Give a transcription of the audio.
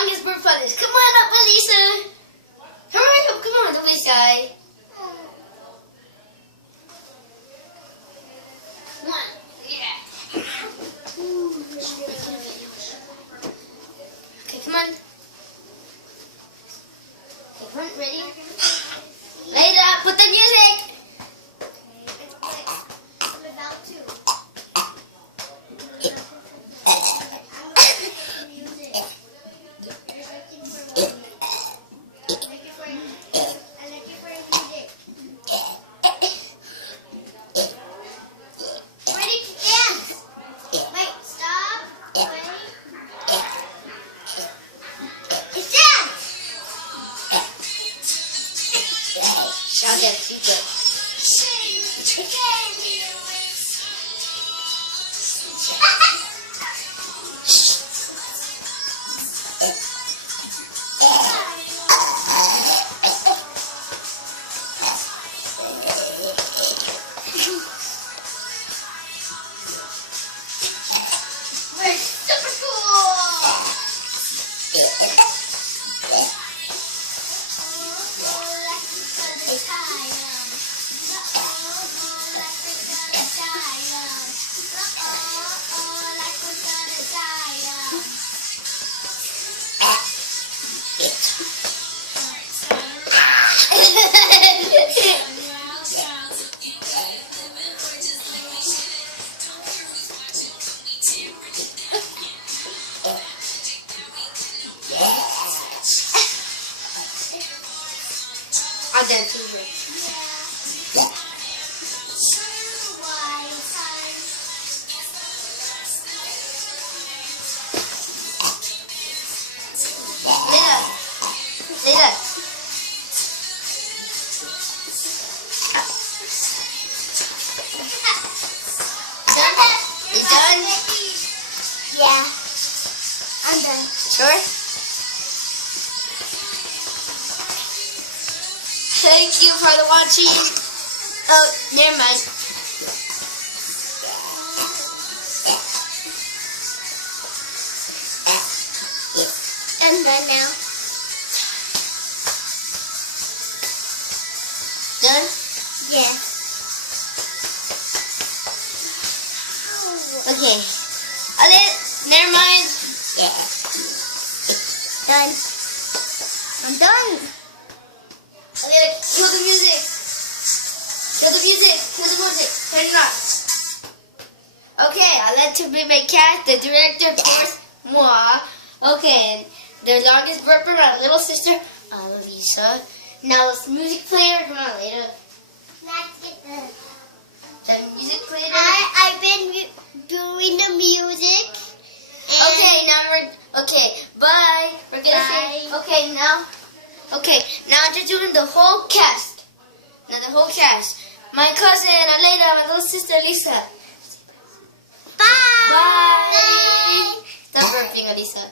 longest bird flies. Come on up, Elisa. Hurry up, come on, don't be shy. Come on. Yeah. Okay, come on. Okay, come on, ready? Layla, put the music. Okay, she's good. We're super cool! I'll dance with you. Layla. Done? You done? Yeah. I'm done. Sure? Thank you for the watching. Oh, never mind. I'm done now. Done? Yeah. Okay. Never mind. Yeah. Done. I'm done. Okay, kill the music. Kill the music. Kill the music. Turn it on. Okay, I'd like to be my cat, the director, of course, moi. Okay, the longest bird for my little sister, Lisa. Now it's music player. Come on, later. Let's get The music player. I've been doing the music. Okay, now we're okay. Bye. We're gonna say okay now. Okay, now I'm just doing the whole cast. Now the whole cast. My cousin Aleda, my little sister Lisa. Bye. Bye. Bye. Stop burping, Alisa.